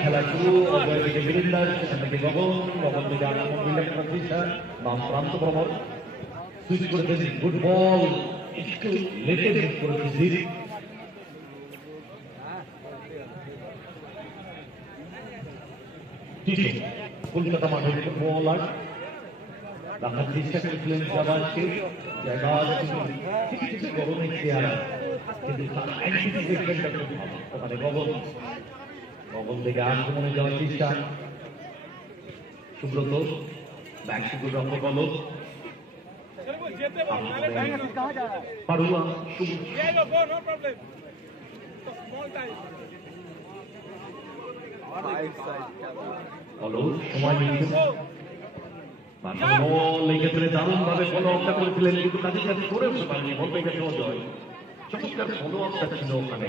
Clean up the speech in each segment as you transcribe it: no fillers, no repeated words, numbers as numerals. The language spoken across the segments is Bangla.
খেলা শুরু অজয় থেকে বীরেন্দার সেখান থেকে গগন গগন থেকে আক্রমণ উইলিয়াম ফ্রান্সিসা বাম প্রান্ত ভ্রমণ সুইচ করেছেন গুড বল একটু লেটে মিস করেছে জিত কলকাতা মাঠের ফুটবলার রাখার চেষ্টা করেছিলেন জাবাজকে জায়গা গগনে চেয়ারা কিন্তু ওখানে গগন গগন থেকে আক্রমণে যাওয়ার চেষ্টা সুব্রত ব্যাক সুব্রত রক্ষক বল পারুয়া সময় নিয়েছেন দারুণ ভাবে ফলো আপটা করেছিলেন কিন্তু কাজে কাজে করে উঠতে পারেনি বলতে গেছে অজয় চমৎকার ফলো আপটা ছিল ওখানে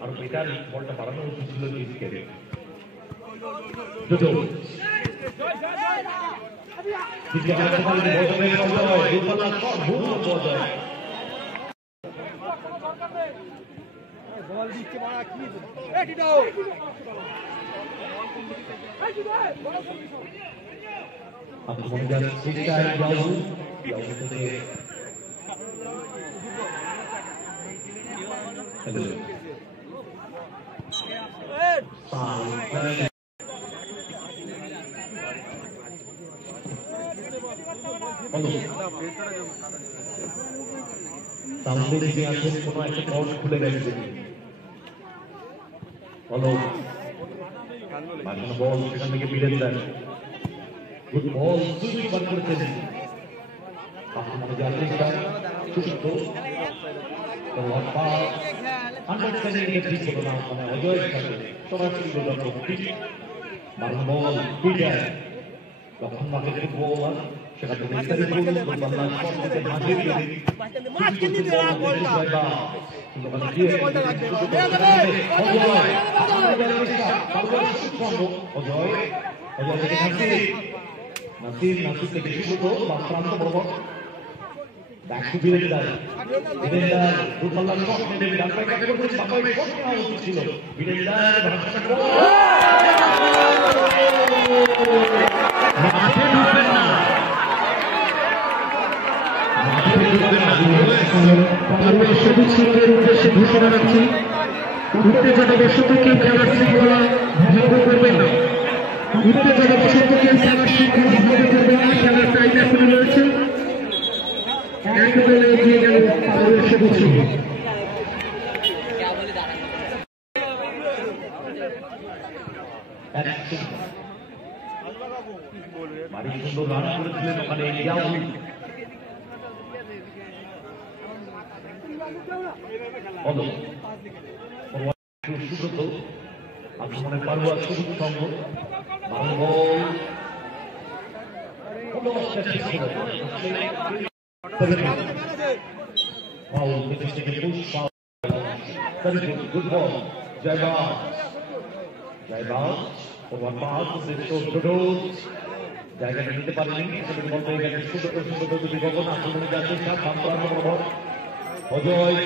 আর বেটার বলটা বাড়ানো উচিত ছিল জিতকে বল দিচ্ছে মারা কি আক্রমণ যাচ্ছে চেষ্টায় যাও থেকে সামনে দিকে আসেন কোনো একটা পথ খুলে গেছে বল সেখান থেকে বিলেন দেন গুড বল সুইচ বার করেছেন আক্রমণে যাওয়ার চেষ্টা সুস্থ আন্ডারস্ট্যান্ডিং এর ঠিক হলো না ওখানে অজয়ের সাথে সরাসরি মারণ বল পিটার তখন মাঠে ফুটবলার সেখান থেকে সবুজ সিংহের উদ্দেশ্যে ঘোষণা রাখছি উত্তেজনা বশত কেউ খেলার শৃঙ্খলা ভঙ্গ করবেন না উত্তেজনা বশত কেউ খেলার শৃঙ্খলা ভঙ্গ করবেন না খেলার টাইম এখনো রয়েছে এক দলে এগিয়ে গেল সবুজ সিংহ ভারী সুন্দর রান করেছিলেন ওখানে সুব্রত আক্রমণে পারুয়া সবুজ সঙ্গ গুড বল জয়বাব জয়বাব জায়গাটা নিতে পারেনি বল হয়ে গেছে সুব্রত সুব্রত দুটি গগন আক্রমণে যাচ্ছে অজয়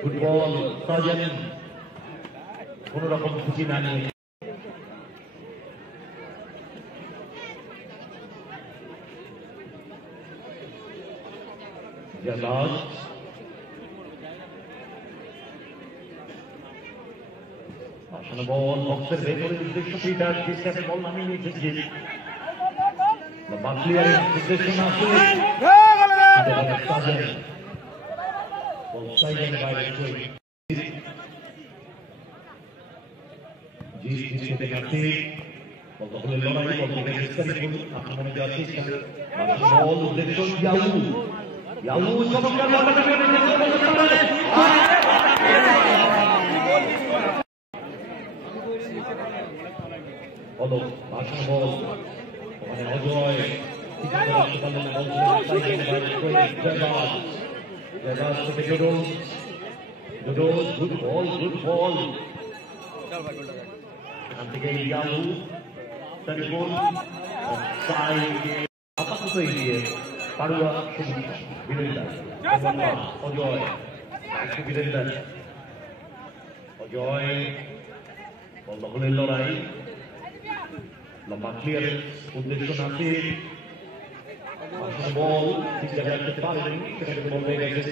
ফুটবল কোন রকম খুশি না নিয়ে বল বক্সের ভেতরে উদ্দেশ্য পিটার ডিস্টেন্স বল নামিয়ে নিয়েছে বাকলিয়ারের নির্দেশনা জিতে গেছে বল লড়াই বল থেকে স্টারিকুল আক্রমণে যাওয়ার চেষ্টা বল উদ্দেশ্য ইয়াউ চমৎকার বল ভাষণ বল ওখানে অজয় গুড বল এখান থেকে ইয়াহু স্টারিকুল আপাতত এগিয়ে পাড়ুয়া বীরেন্দার অজয় বীরেন্দার অজয় বল দখলের লড়াই লম্বা ক্লিয়ারেন্স উদ্দেশ্য নাসির বল ঠিক জায়গায় রাখতে পারেনি সেখানে বল হয়ে গেছে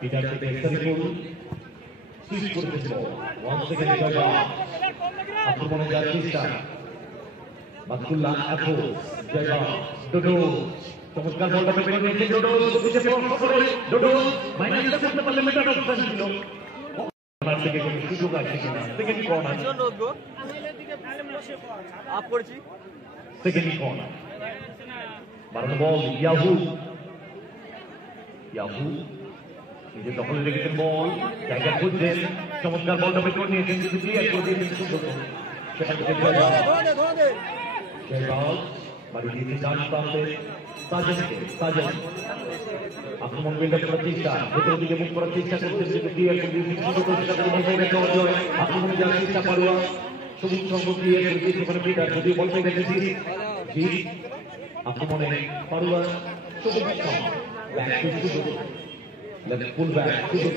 পিটার থেকে স্টারিকুল সুইচ করতেছে বল ওয়ান সেকেন্ড আক্রমণে যাওয়ার চেষ্টা বাদুল্লাহ এখন ডোডো চমৎকার বলটা পেয়ে নিয়েছে ডোডো মাইনাসটা করতে পারলে মেটার অপশন ছিল থেকে কোনো সুযোগ আছে কিনা সেকেন্ড কর্নার সেকেন্ড কর্নার বাড়ানো বল ইয়াহু নিজে দখলে রেখেছেন বল জায়গা খুঁজছেন চমৎকার বলটা বের করে নিয়েছেন কিন্তু ক্লিয়ার করে দিয়েছেন সুযোগ সেখান থেকে বাড়ি দিয়েছে ডান প্রান্তে সাজেন আক্রমণ বিল্ড করার চেষ্টা ভেতরের দিকে মুখ করার চেষ্টা করছেন কিন্তু ক্লিয়ার করে দিয়েছেন আক্রমণে যাওয়ার চেষ্টা পারুয়া সবুজ সঙ্গ ক্লিয়ার করে দিয়েছে ওখানে পিটার যদিও বল পেয়ে গেছে আক্রমণে পারুয়া সবুজ সঙ্গ ফুল ব্যাক সুযোগ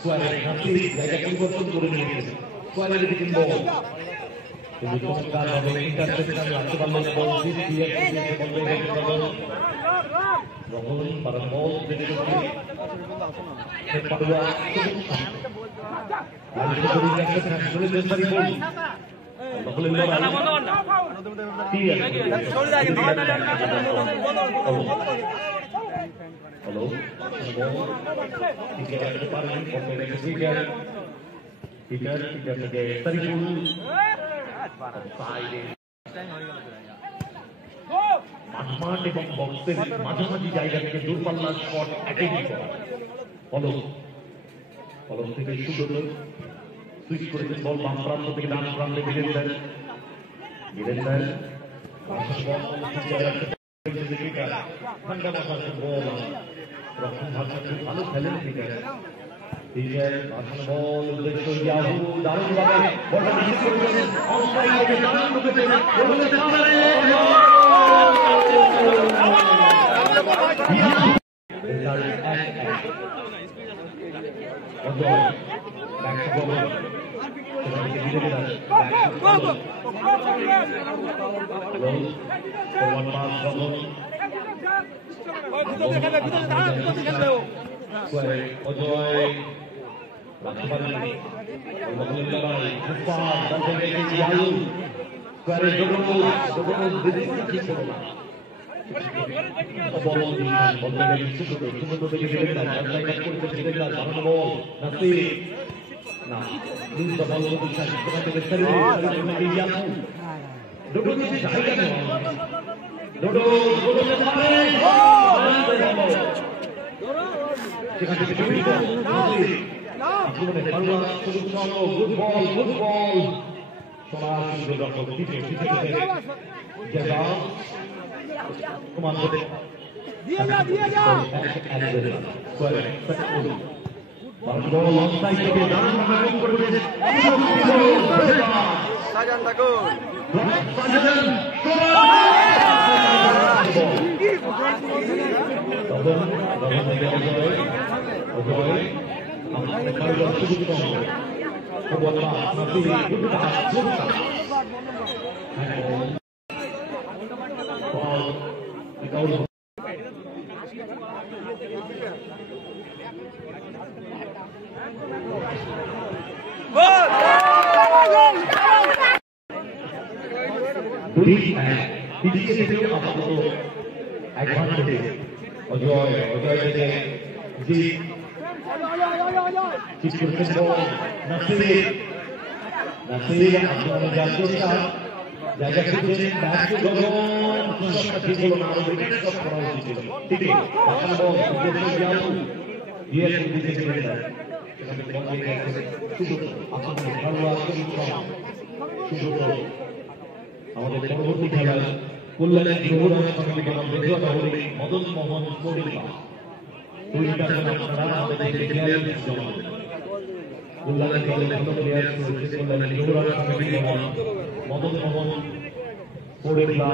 সোয়ারের হাতে জায়গা পরিবর্তন করে নিয়েছে সোয়ারের দিকে বল কিন্তু চমৎকার ভাবে ইন্টারসেপশন রাখতে পারলেন বল দিয়ে রহমান বারান বল যেতে Parua Hello. Tiga depan kompeten tiga sebagai Starikul. মাঝমাঠ এবং বক্সের মাঝামাঝি জায়গা থেকে দূরপাল্লার শট অ্যাটেন্ড করা ফলক থেকে সুন্দর সুইচ করেছেন বল বাম প্রান্ত থেকে ডান প্রান্তে বীরেন্দার ভালো খেলেন বল উদ্দেশ্য ইয়াহু দারুণ ভাবে বলটা রিসিভ করেছেন অফসাইড থেকে দারুণ ঢুকেছেন অজয় রাখতে পারেনি সেখান থেকে ফুটবল সরাসরি দর্শক অজয় ঠিক করছেন নাসির আপনারা জানতে চান জায়গা খুঁজছেন ব্যাটকে গগন শটটা ঠিক হলো না আরো বেটার শট করা উচিত ছিল ঠিক আছে বল উদ্দেশ্য যাও দিয়ে দিতে গেলে সেখানে বল দিয়ে গেছে সুযোগ আপনাদের ভালো আছে সুযোগ আমাদের পরবর্তী খেলায় কল্যাণের যুবরাজ কমিটি এবং বেজুয়া হলে মদন মোহন মরিকা দুইটা আপনারা আমাদের প্লেয়ার জমা দেবেন কল্যাণের দলের যত প্লেয়ার রয়েছে কল্যাণের যুবরাজ কমিটি এবং মদন মোহন মরিকা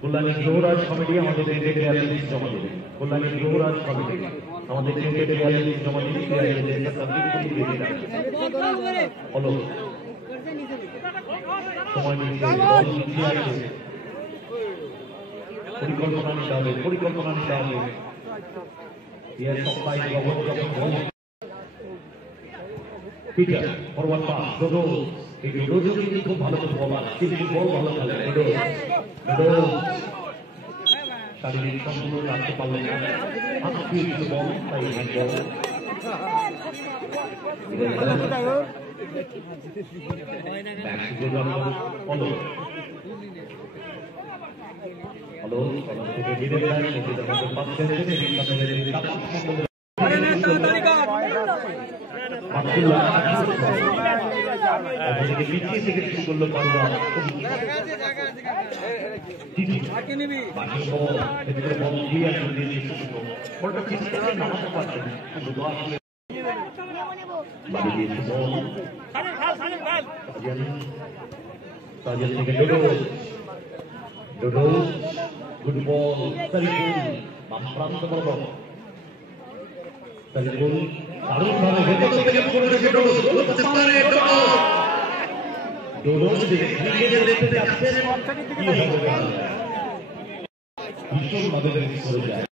কল্যাণের যুবরাজ কমিটি আমাদের প্লেয়ার লিস্ট জমা দেবে কল্যাণের যুবরাজ কমিটি আমাদের প্লেয়ার লিস্ট জমা দিতে প্লেয়ারদের সাবজেক্ট দিয়ে দিতে হলো সময় নিতে পরিকল্পনা নিতে হবে এর সবাই গভর্ন যখন পিটার ফরওয়ার্ড পাস ডোডো এই ডোডো কিন্তু খুব ভালো বলার কিন্তু বল ভালো খেলে ডোডো শারীরিক সম্পূর্ণ রাখতে পারলেন না আজকে একটু বল তাই হ্যান্ডবল Sajen থেকে Dodo good ball Saripul প্রান্ত বড় Saripul দারুণ ভাবে ভেতর থেকে করে রেখে Dodo করতে পারে Dodo যদি ক্রিকেটে দেখতে আসছেন কি হবে ভীষণ ভাবে করে যায়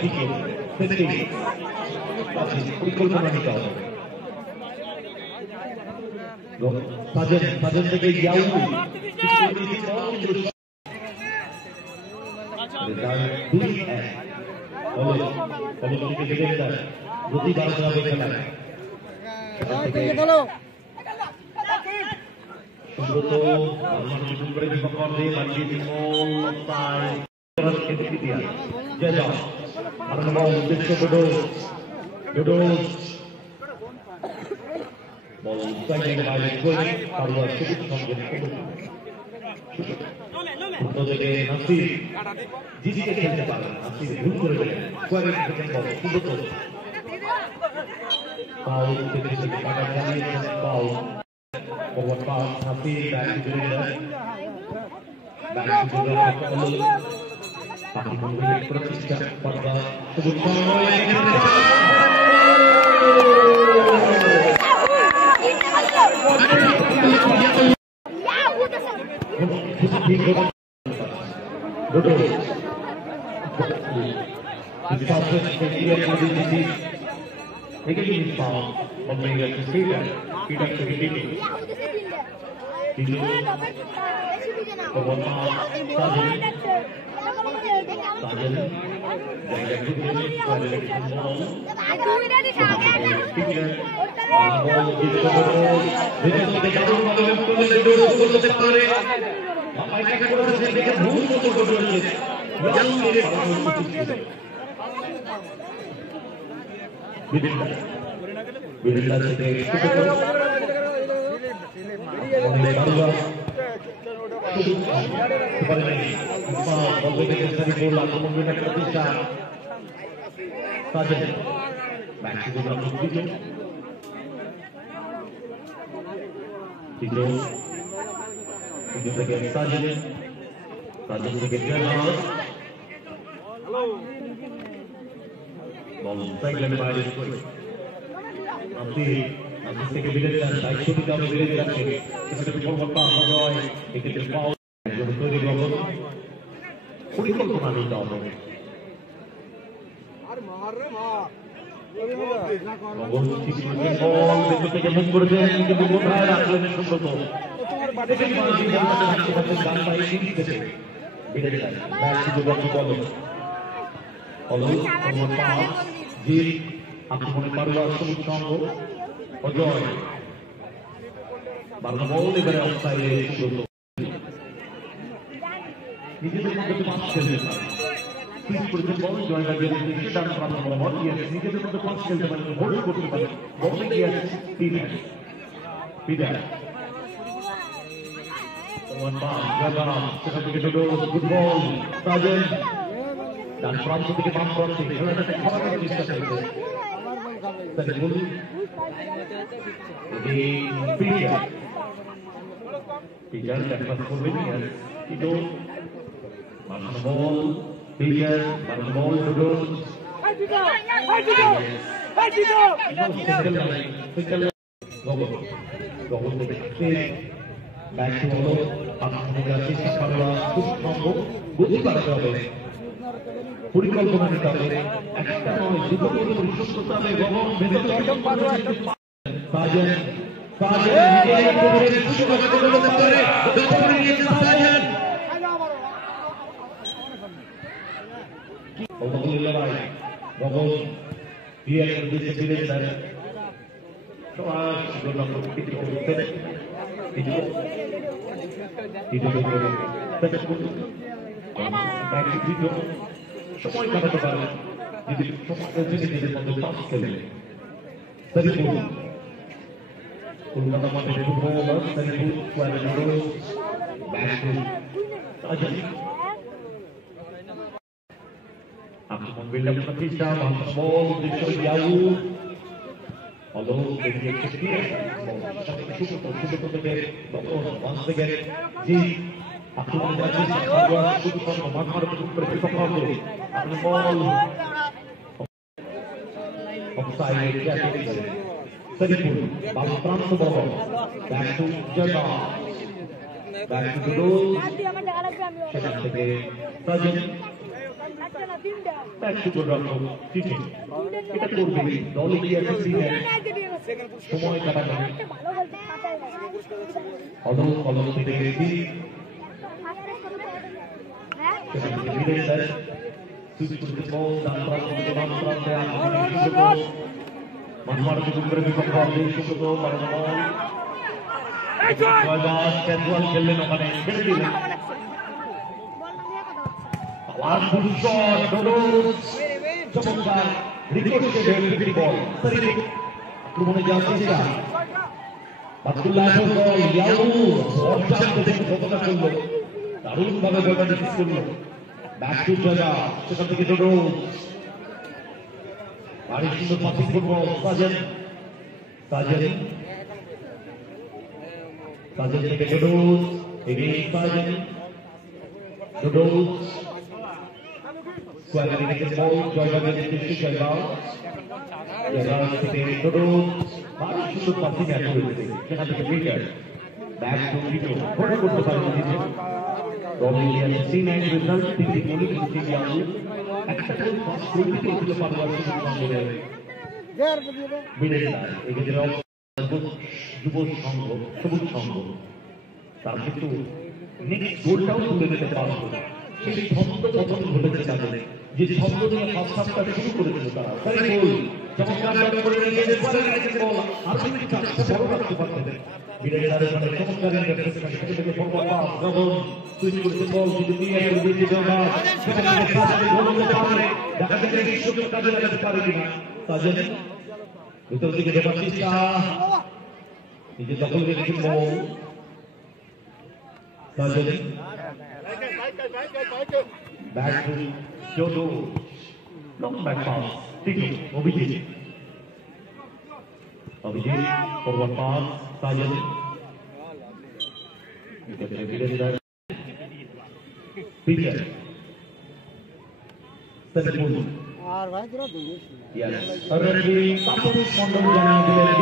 ঠিক সেটাই পরিকল্পনা নিতে হবে সাজেন থেকে যাও নাসির জিজিকে খেলতে পারে নাসির ভুল করে দিলেন কোয়ারেন্ট থেকে বল সুব্রত পাউল থেকে পাটা চালিয়েছেন Paul over pass Nasir back ধরে বাকি মন্দিরের প্রতিষ্ঠা পর্দা সবুজ Dodo the fastest player in the city again is found on the Peter to begin আক্রমণে পারুয়া সবুজ সংঘ অজয় বারো বল এবারে অফসাইডে নিজেদের মধ্যে পাস খেলতে পারে পিচ করেছেন বল জয় লাগিয়ে দিচ্ছে ডান প্রান্ত বরাবর নিজেদের মধ্যে পাস খেলতে পারে হোল্ড করতে পারে বলে গিয়ে আছে পিটার সেখান থেকে ফুটবল ডান প্রান্ত থেকে বাম প্রান্তে খেলাটাকে খাওয়ানোর চেষ্টা করবে পিটার ব্যাকপাস করবেন কিন্তু বল পিটার বল পরিকল্পনা নিতে হবে একটা নয় দুটো করে সুস্থ হবে গগন ভেবে গগন সময় কাটাতে পারে যদি নিজেদের মধ্যে পাস খেলে কলকাতা মাঠে আক্রমণ বিল্ডাপ প্রতিষ্ঠা বল সময় কাটানো অলম থেকে খেললেন ওখানে ছেড়ে দিলেন আক্রমণে যাওয়ার চেষ্টা দারুণ ভাবে বলটা ডিফিট করলো ব্যাটুর জায়গা সেখান থেকে বাড়ির সুন্দর পাসিং করবো সাজেন থেকে যুব সংঘ সবুজ সংঘ তার কিন্তু নেক্সট গোলটাও তুলে নিতে পারবো সেই ছন্দ পতন ঘটেছে তাদের যে ছন্দ নিয়ে ফার্স্ট হাফটা শুরু করেছিল তারা চমৎকার করে নিজেদের বল আর কিন্তু কাজটা বড় রাখতে পারতেন বিরাটের চমৎকার থেকে ফরওয়ার্ড পাস গগন সুইচ করেছে বল কিন্তু নিয়ে দিয়েছে জমা সেখান থেকে পাসে গোল হতে পারে দেখা যাবে এই সুযোগ কাজে লাগাতে পারে কিনা সাজেন ভিতর দিকে দেবার চেষ্টা নিজে দখল রেখেছে বল সাজেন back to Jodo long back pass Tiki Obijit forward pass Sajan Peter Senpun yes already Tapus Mondol